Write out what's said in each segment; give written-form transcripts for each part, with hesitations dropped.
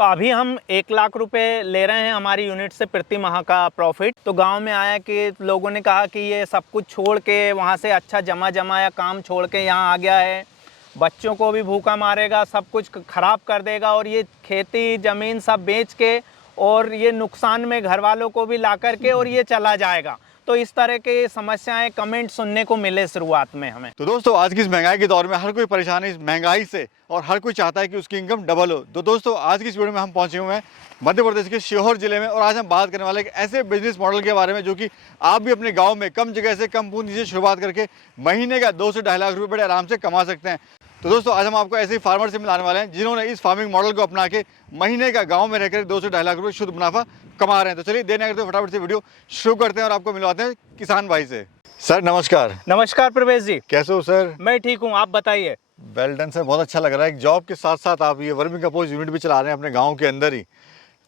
तो अभी हम 1 लाख रुपए ले रहे हैं हमारी यूनिट से प्रति माह का प्रॉफिट। तो गांव में आया कि लोगों ने कहा कि ये सब कुछ छोड़ के वहाँ से अच्छा जमा या काम छोड़ के यहाँ आ गया है, बच्चों को भी भूखा मारेगा, सब कुछ खराब कर देगा और ये खेती ज़मीन सब बेच के और ये नुकसान में घर वालों को भी ला कर के और ये चला जाएगा। तो इस तरह के समस्याएं कमेंट सुनने को मिले शुरुआत में हमें। तो दोस्तों आज की इस महंगाई के दौर में हर कोई परेशान है इस महंगाई से और हर कोई चाहता है कि उसकी इनकम डबल हो। तो दोस्तों आज की इस वीडियो में हम पहुंचे हुए हैं मध्य प्रदेश के सीहोर जिले में और आज हम बात करने वाले एक ऐसे बिजनेस मॉडल के बारे में जो कि आप भी अपने गाँव में कम जगह से कम पूंजी से शुरुआत करके महीने का 2 से 2.5 लाख रुपये बड़े आराम से कमा सकते हैं। तो दोस्तों आज हम आपको ऐसे ही फार्मर से मिलाने वाले हैं जिन्होंने इस फार्मिंग मॉडल को अपना के महीने का गांव में रहकर 2 से 2.5 लाख रुपए शुद्ध मुनाफा कमा रहे हैं। तो चलिए देर नहीं करते फटाफट से वीडियो शुरू करते हैं और आपको मिलवाते हैं किसान भाई से। सर नमस्कार। नमस्कार प्रवेश जी, कैसे हो सर? मैं ठीक हूँ, आप बताइए। वेल डन सर, बहुत अच्छा लग रहा है। एक जॉब के साथ साथ आप ये वर्मी कंपोस्ट यूनिट भी चला रहे हैं अपने गाँव के अंदर ही।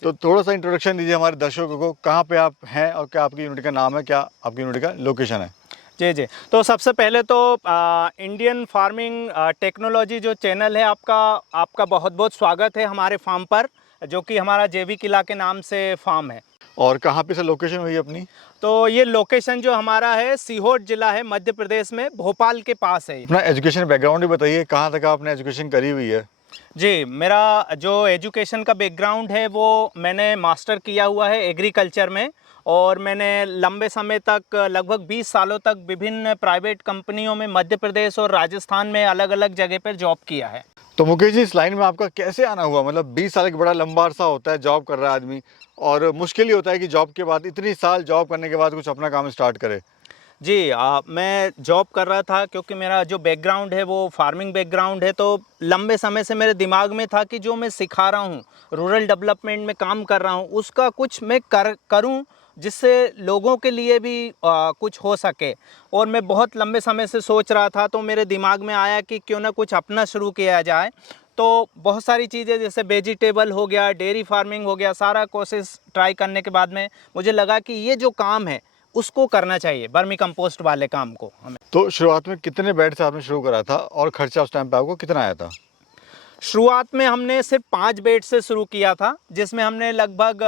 तो थोड़ा सा इंट्रोडक्शन दीजिए हमारे दर्शकों को, कहाँ पे आप हैं और क्या आपकी यूनिट का नाम है, क्या आपकी यूनिट का लोकेशन है? जी, तो सबसे पहले तो इंडियन फार्मिंग टेक्नोलॉजी जो चैनल है आपका बहुत बहुत स्वागत है हमारे फार्म पर, जो कि हमारा जेवी किला के नाम से फार्म है। और कहाँ पे सर लोकेशन हुई अपनी? तो ये लोकेशन जो हमारा है सीहोर जिला है, मध्य प्रदेश में, भोपाल के पास है। अपना एजुकेशन बैकग्राउंड भी बताइए, कहाँ तक आपने एजुकेशन करी हुई है? जी, मेरा जो एजुकेशन का बैकग्राउंड है वो मैंने मास्टर किया हुआ है एग्रीकल्चर में और मैंने लंबे समय तक लगभग 20 सालों तक विभिन्न प्राइवेट कंपनियों में मध्य प्रदेश और राजस्थान में अलग अलग जगह पर जॉब किया है। तो मुकेश जी इस लाइन में आपका कैसे आना हुआ? मतलब 20 साल एक बड़ा लंबा अरसा होता है जॉब कर रहा है आदमी और मुश्किल ही होता है कि जॉब के बाद इतनी साल जॉब करने के बाद कुछ अपना काम स्टार्ट करे। जी, मैं जॉब कर रहा था क्योंकि मेरा जो बैकग्राउंड है वो फार्मिंग बैकग्राउंड है। तो लंबे समय से मेरे दिमाग में था कि जो मैं सिखा रहा हूँ, रूरल डेवलपमेंट में काम कर रहा हूँ, उसका कुछ मैं करूँ जिससे लोगों के लिए भी कुछ हो सके। और मैं बहुत लंबे समय से सोच रहा था, तो मेरे दिमाग में आया कि क्यों ना कुछ अपना शुरू किया जाए। तो बहुत सारी चीज़ें जैसे वेजिटेबल हो गया, डेयरी फार्मिंग हो गया, सारा कोशिश ट्राई करने के बाद में मुझे लगा कि ये जो काम है उसको करना चाहिए, वर्मी कंपोस्ट वाले काम को हमें। तो शुरुआत में कितने बेड से आपने शुरू करा था और खर्चा उस टाइम पे आपको कितना आया था? शुरुआत में हमने सिर्फ 5 बेड से शुरू किया था, जिसमें हमने लगभग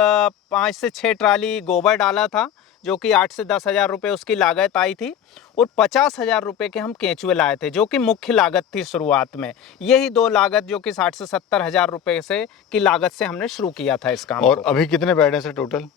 5 से 6 ट्राली गोबर डाला था, जो कि 8 से 10 हज़ार रुपये उसकी लागत आई थी और 50 हज़ार रुपये के हम केंचुए लाए थे, जो कि मुख्य लागत थी शुरुआत में। यही 2 लागत जो कि 60 से 70 हज़ार रुपये से की लागत से हमने शुरू किया था इस काम और को। अभी कितने बेड हैं सर टोटल?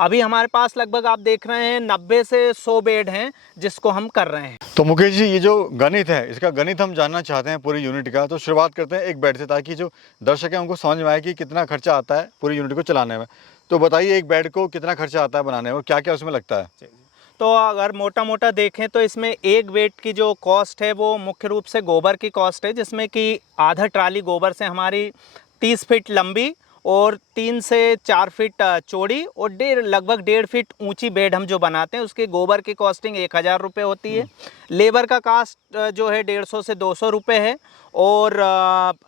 अभी हमारे पास लगभग आप देख रहे हैं 90 से 100 बेड हैं जिसको हम कर रहे हैं। तो मुकेश जी ये जो गणित है, इसका गणित हम जानना चाहते हैं पूरी यूनिट का। तो शुरुआत करते हैं एक बेड से, ताकि जो दर्शक हैं उनको समझ में आए कि कितना खर्चा आता है पूरी यूनिट को चलाने में। तो बताइए एक बेड को कितना खर्चा आता है बनाने में और क्या क्या उसमें लगता है? तो अगर मोटा मोटा देखें तो इसमें एक बेड की जो कॉस्ट है वो मुख्य रूप से गोबर की कॉस्ट है, जिसमें कि आधा ट्राली गोबर से हमारी 30 फीट लंबी और 3 से 4 फीट चौड़ी और लगभग 1.5 फीट ऊंची बेड हम जो बनाते हैं उसके गोबर की कॉस्टिंग 1000 रुपये होती है। लेबर का कास्ट जो है 150 से 200 रुपये है और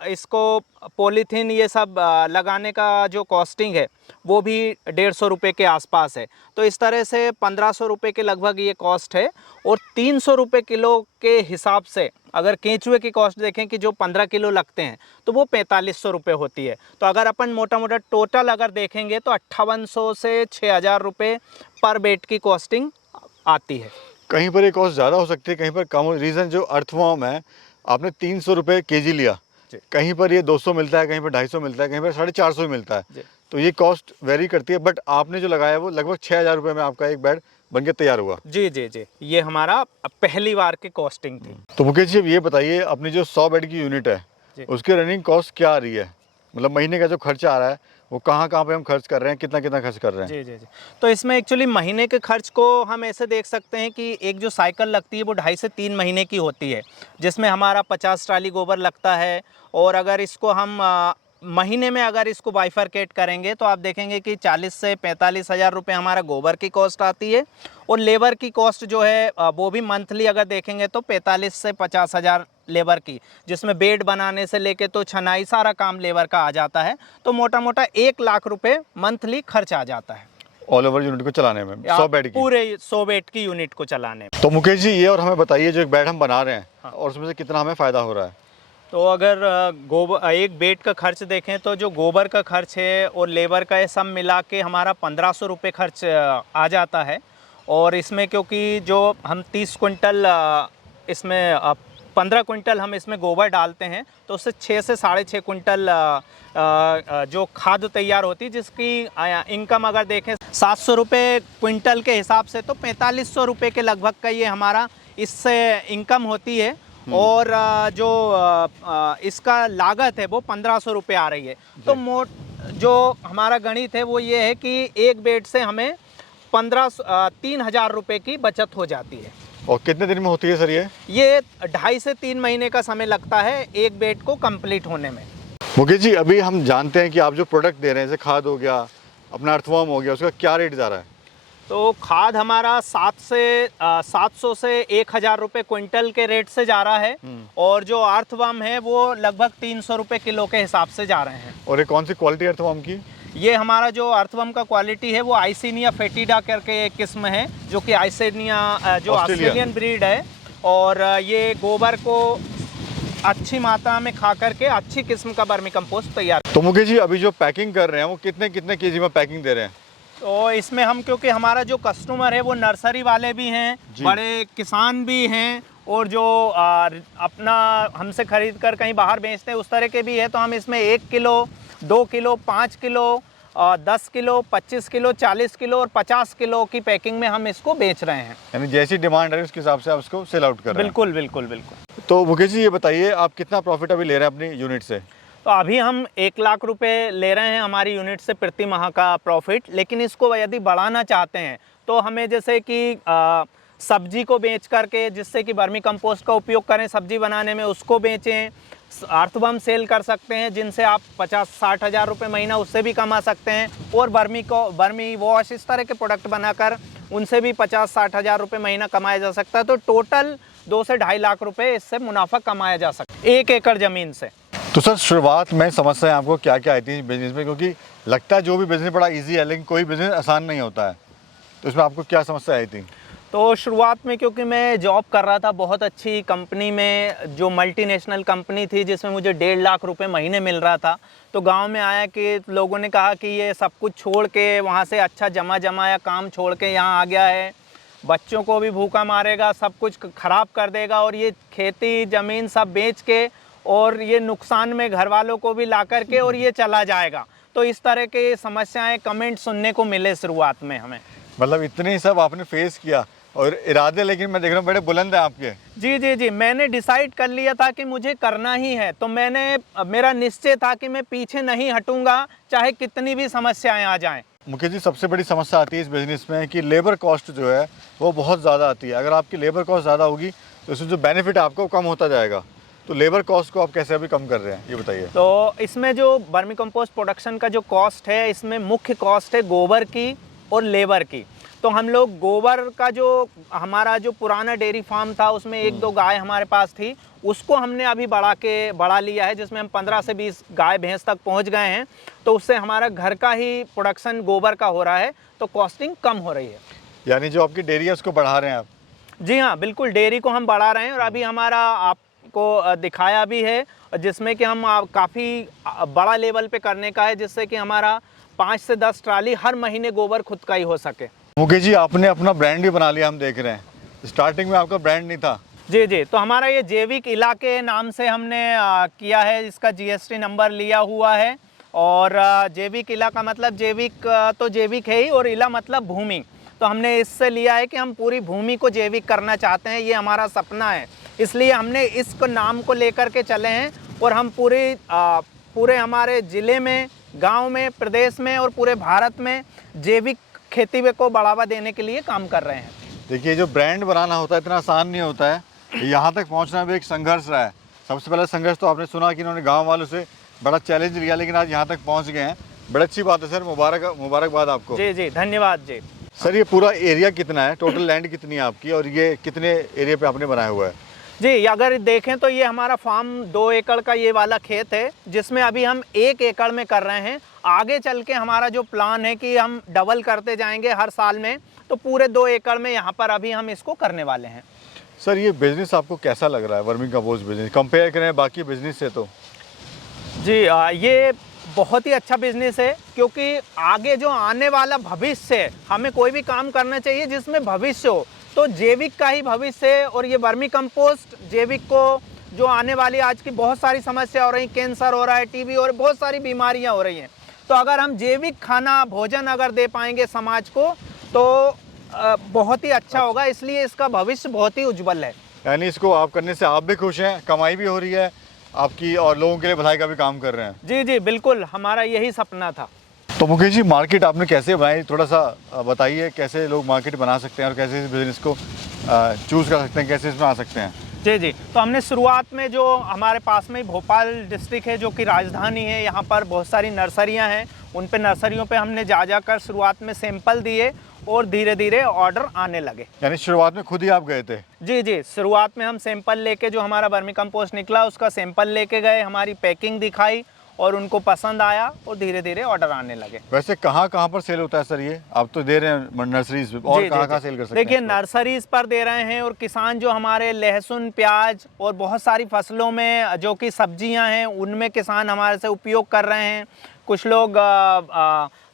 इसको पॉलीथीन ये सब लगाने का जो कॉस्टिंग है वो भी 150 रुपये के आसपास है। तो इस तरह से 1500 रुपये के लगभग ये कॉस्ट है। और 300 रुपये किलो के हिसाब से अगर केंचुए की कॉस्ट देखें कि जो 15 किलो लगते हैं तो वो 4500 रुपये होती है। तो अगर अपन मोटा मोटा टोटल अगर देखेंगे तो 5800 से 6000 रुपये पर बेड की कॉस्टिंग आती है। कहीं पर ये कॉस्ट ज़्यादा हो सकती है, कहीं पर कम। रीज़न जो अर्थवॉर्म है आपने 300 रुपये केजी लिया, कहीं पर ये 200 मिलता है, कहीं पर 250 मिलता है, कहीं पर 450 मिलता है। तो ये कॉस्ट वेरी करती है, बट आपने जो लगाया वो लगभग 6000 रुपये में आपका एक बेड बन के तैयार हुआ। जी, ये हमारा पहली बार की कॉस्टिंग थी। तो मुकेश जी ये बताइए अपनी जो 100 बेड की यूनिट है उसकी रनिंग कॉस्ट क्या आ रही है? मतलब महीने का जो खर्चा आ रहा है वो कहाँ पे हम खर्च कर रहे हैं, कितना कितना खर्च कर रहे हैं? जी। तो इसमें एक्चुअली महीने के खर्च को हम ऐसे देख सकते हैं कि एक जो साइकिल लगती है वो 2.5 से 3 महीने की होती है, जिसमें हमारा 50 ट्राली गोबर लगता है। और अगर इसको हम महीने में अगर इसको बाइफरकेट करेंगे तो आप देखेंगे कि 40 से 45 हज़ार रुपये हमारा गोबर की कॉस्ट आती है और लेबर की कॉस्ट जो है वो भी मंथली अगर देखेंगे तो 45 से 50 हज़ार लेबर की, जिसमें बेड बनाने से लेके तो छनाई सारा काम लेबर का आ जाता है। तो मोटा मोटा 1 लाख रुपए मंथली खर्च आ जाता है ऑल ओवर यूनिट को चलाने में, 100 बेड की, पूरे 100 बेड की यूनिट को चलाने में। तो मुकेश जी ये और हमें बताइए जो एक बेड हम बना रहे हैं और उसमें से कितना हमें फ़ायदा हो रहा है? तो अगर गोबर एक बेड का खर्च देखें तो जो गोबर का खर्च है और लेबर का ये सब मिला के हमारा 1500 रुपये खर्च आ जाता है। और इसमें क्योंकि जो हम 30 कुंटल इसमें 15 कुंटल हम इसमें गोबर डालते हैं तो उससे 6 से 6.5 कुंटल जो खाद तैयार होती है, जिसकी इनकम अगर देखें 700 रुपये क्विंटल के हिसाब से तो 4500 रुपये के लगभग का ये हमारा इससे इनकम होती है। और जो इसका लागत है वो 1500 रुपये आ रही है। तो जो हमारा गणित है वो ये है कि एक बेड से हमें 3000 रुपये की बचत हो जाती है। और कितने दिन में होती है सर ये 2.5 से 3 महीने का समय लगता है एक बेड को कंप्लीट होने में। मुकेश जी, अभी हम जानते हैं कि आप जो प्रोडक्ट दे रहे हैं जैसे खाद हो गया, अपना अर्थवर्म हो गया, उसका क्या रेट जा रहा है? तो खाद हमारा 700 से 1000 रुपये क्विंटल के रेट से जा रहा है। और जो अर्थवर्म है वो लगभग 300 रुपये किलो के हिसाब से जा रहे हैं। और ये कौन सी क्वालिटी अर्थवर्म की? ये हमारा जो अर्थवर्म का क्वालिटी है वो आइसिनिया फेटिडा करके एक किस्म है, जो कि आइसिनिया जो ऑस्ट्रेलियन ब्रीड है। और ये गोबर को अच्छी मात्रा में खा करके अच्छी किस्म का वर्मी कंपोस्ट तैयार। तो मुकेश जी, अभी जो पैकिंग कर रहे हैं वो कितने कितने केजी में पैकिंग दे रहे हैं? तो इसमें हम, क्योंकि हमारा जो कस्टमर है वो नर्सरी वाले भी हैं, बड़े किसान भी हैं, और जो अपना हमसे खरीद कर कहीं बाहर बेचते हैं उस तरह के भी है, तो हम इसमें 1 kilo, 2 kilo, 5 kilo, 10 kilo, 25 kilo, 40 kilo और 50 किलो की पैकिंग में हम इसको बेच रहे हैं। यानी जैसी डिमांड है उसके हिसाब से आप इसको सेल आउट कर रहे हैं? बिल्कुल बिल्कुल बिल्कुल। तो मुकेश जी, ये बताइए आप कितना प्रॉफिट अभी ले रहे हैं अपनी यूनिट से? तो अभी हम 1 लाख रुपए ले रहे हैं हमारी यूनिट से प्रति माह का प्रॉफिट। लेकिन इसको यदि बढ़ाना चाहते हैं तो हमें जैसे कि सब्जी को बेच करके, जिससे कि वर्मी कंपोस्ट का उपयोग करें सब्जी बनाने में, उसको बेचें। अर्थवर्म सेल कर सकते हैं जिनसे आप 50-60 हज़ार रुपये महीना उससे भी कमा सकते हैं। और वर्मी वॉश इस तरह के प्रोडक्ट बनाकर उनसे भी 50-60 हज़ार रुपये महीना कमाया जा सकता है। तो टोटल 2 से 2.5 लाख रुपए इससे मुनाफा कमाया जा सकता है 1 एकड़ ज़मीन से। तो सर, शुरुआत में समस्याएं आपको क्या क्या आई थी बिजनेस में? क्योंकि लगता है जो भी बिजनेस बड़ा इजी है, लेकिन कोई बिजनेस आसान नहीं होता है। तो इसमें आपको क्या समस्या आई थी? तो शुरुआत में क्योंकि मैं जॉब कर रहा था बहुत अच्छी कंपनी में, जो मल्टीनेशनल कंपनी थी, जिसमें मुझे 1.5 लाख रुपए महीने मिल रहा था। तो गांव में आया कि लोगों ने कहा कि ये सब कुछ छोड़ के, वहाँ से अच्छा जमाया काम छोड़ के यहाँ आ गया है, बच्चों को भी भूखा मारेगा, सब कुछ ख़राब कर देगा, और ये खेती ज़मीन सब बेच के और ये नुकसान में घर वालों को भी ला कर के और ये चला जाएगा। तो इस तरह के समस्याएं, कमेंट सुनने को मिले शुरुआत में हमें। मतलब इतने सब आपने फेस किया, और इरादे लेकिन मैं देख रहा हूँ बड़े बुलंद हैं आपके। जी, मैंने डिसाइड कर लिया था कि मुझे करना ही है। तो मेरा निश्चय था कि मैं पीछे नहीं हटूंगा, चाहे कितनी भी समस्याएं आ जाएं। मुकेश जी, सबसे बड़ी समस्या आती है इस बिज़नेस में कि लेबर कॉस्ट जो है वो बहुत ज़्यादा आती है। अगर आपकी लेबर कॉस्ट ज़्यादा होगी तो इसमें जो बेनिफिट है आपको कम होता जाएगा। तो लेबर कॉस्ट को आप कैसे अभी कम कर रहे हैं, ये बताइए। तो इसमें जो वर्मी कंपोस्ट प्रोडक्शन का जो कॉस्ट है, इसमें मुख्य कॉस्ट है गोबर की और लेबर की। तो हम लोग गोबर का, जो हमारा जो पुराना डेयरी फार्म था उसमें 1-2 गाय हमारे पास थी, उसको हमने अभी बढ़ा लिया है, जिसमें हम 15 से 20 गाय भैंस तक पहुंच गए हैं। तो उससे हमारा घर का ही प्रोडक्शन गोबर का हो रहा है, तो कॉस्टिंग कम हो रही है। यानी जो आपकी डेयरी है उसको बढ़ा रहे हैं आप? जी हाँ, बिल्कुल, डेयरी को हम बढ़ा रहे हैं। और अभी हमारा आपको दिखाया भी है, जिसमें कि हम काफ़ी बड़ा लेवल पे करने का है, जिससे कि हमारा 5 से 10 ट्राली हर महीने गोबर खुद का ही हो सके। मुकेश जी, आपने अपना ब्रांड भी बना लिया, हम देख रहे हैं। स्टार्टिंग में आपका ब्रांड नहीं था। जी, तो हमारा ये जैविक इला के नाम से हमने किया है, इसका GST नंबर लिया हुआ है। और जैविक इला का मतलब जैविक तो जैविक है ही, और इला मतलब भूमि। तो हमने इससे लिया है कि हम पूरी भूमि को जैविक करना चाहते हैं, ये हमारा सपना है। इसलिए हमने इस नाम को लेकर के चले हैं, और हम पूरे हमारे ज़िले में, गांव में, प्रदेश में और पूरे भारत में जैविक खेती को बढ़ावा देने के लिए काम कर रहे हैं। देखिए, जो ब्रांड बनाना होता है इतना आसान नहीं होता है। यहाँ तक पहुँचना भी एक संघर्ष रहा है। सबसे पहला संघर्ष तो आपने सुना कि इन्होंने गाँव वालों से बड़ा चैलेंज लिया, लेकिन आज यहाँ तक पहुँच गए हैं। बड़ी अच्छी बात है सर, मुबारकबाद आपको। जी, धन्यवाद जी। सर, ये पूरा एरिया कितना है, टोटल लैंड कितनी है आपकी, और ये कितने एरिया पे आपने बनाया हुआ है? जी, अगर देखें तो ये हमारा फार्म 2 एकड़ का ये वाला खेत है, जिसमें अभी हम 1 एकड़ में कर रहे हैं। आगे चल के हमारा जो प्लान है कि हम डबल करते जाएंगे हर साल में, तो पूरे 2 एकड़ में यहाँ पर अभी हम इसको करने वाले हैं। सर ये बिजनेस आपको कैसा लग रहा है, वर्मी कंपोस्ट बिजनेस कंपेयर करें बाकी बिजनेस से? तो जी ये बहुत ही अच्छा बिजनेस है, क्योंकि आगे जो आने वाला भविष्य है, हमें कोई भी काम करना चाहिए जिसमें भविष्य हो, तो जैविक का ही भविष्य है। और ये वर्मी कंपोस्ट जैविक को जो आने वाली आज की बहुत सारी समस्या हो रही, कैंसर हो रहा है, टीबी और बहुत सारी बीमारियां हो रही हैं, तो अगर हम जैविक खाना भोजन अगर दे पाएंगे समाज को तो बहुत ही अच्छा होगा। इसलिए इसका भविष्य बहुत ही उज्जवल है। यानी इसको आप करने से आप भी खुश हैं, कमाई भी हो रही है आपकी और लोगों के लिए भलाई का भी काम कर रहे हैं? जी जी बिल्कुल, हमारा यही सपना था। तो मुकेश जी मार्केट आपने कैसे बनाई, थोड़ा सा बताइए, कैसे लोग मार्केट बना सकते हैं और कैसे इस बिज़नेस को चूज़ कर सकते हैं, कैसे इसमें आ सकते हैं? जी जी, तो हमने शुरुआत में जो हमारे पास में भोपाल डिस्ट्रिक्ट है जो कि राजधानी है, यहाँ पर बहुत सारी नर्सरियाँ हैं, उन पे नर्सरियों पे हमने जा कर शुरुआत में सैंपल दिए और धीरे धीरे ऑर्डर आने लगे। यानी शुरुआत में खुद ही आप गए थे? जी जी, शुरुआत में हम सैंपल लेके, जो हमारा वर्मी कंपोस्ट निकला उसका सैंपल लेके गए, हमारी पैकिंग दिखाई और उनको पसंद आया और धीरे धीरे ऑर्डर आने लगे। वैसे कहाँ कहाँ पर सेल होता है सर ये? आप तो दे रहे हैं नर्सरीज पे, और कहाँ कहाँ सेल कर सकते हैं? देखिए नर्सरीज पर दे रहे हैं, और किसान जो हमारे लहसुन, प्याज और बहुत सारी फसलों में जो कि सब्जियां हैं उनमें किसान हमारे से उपयोग कर रहे हैं। कुछ लोग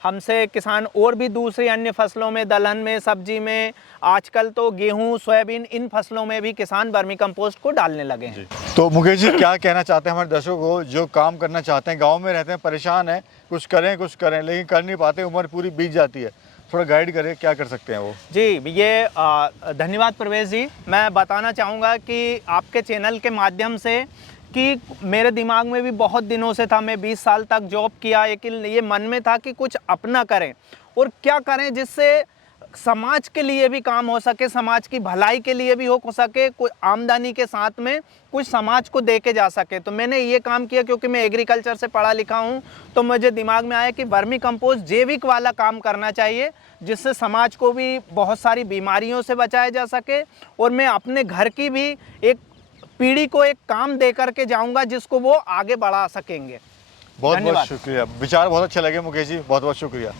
हमसे किसान और भी दूसरी अन्य फसलों में, दलहन में, सब्जी में, आजकल तो गेहूं, सोयाबीन, इन फसलों में भी किसान वर्मी कंपोस्ट को डालने लगे हैं। तो मुकेश जी क्या कहना चाहते हैं हमारे दर्शकों को जो काम करना चाहते हैं, गांव में रहते हैं, परेशान हैं, कुछ करें लेकिन कर नहीं पाते, उम्र पूरी बीत जाती है, थोड़ा गाइड करें, क्या कर सकते हैं वो? जी ये धन्यवाद प्रवेश जी। मैं बताना चाहूँगा कि आपके चैनल के माध्यम से कि मेरे दिमाग में भी बहुत दिनों से था, मैं 20 साल तक जॉब किया, लेकिन ये मन में था कि कुछ अपना करें और क्या करें जिससे समाज के लिए भी काम हो सके, समाज की भलाई के लिए भी हो सके, कोई आमदनी के साथ में कुछ समाज को दे के जा सके। तो मैंने ये काम किया, क्योंकि मैं एग्रीकल्चर से पढ़ा लिखा हूँ, तो मुझे दिमाग में आया कि वर्मी कंपोस्ट जैविक वाला काम करना चाहिए, जिससे समाज को भी बहुत सारी बीमारियों से बचाया जा सके और मैं अपने घर की भी एक पीढ़ी को एक काम दे करके जाऊंगा जिसको वो आगे बढ़ा सकेंगे। बहुत बहुत शुक्रिया, विचार बहुत अच्छे लगे मुकेश जी, बहुत बहुत शुक्रिया।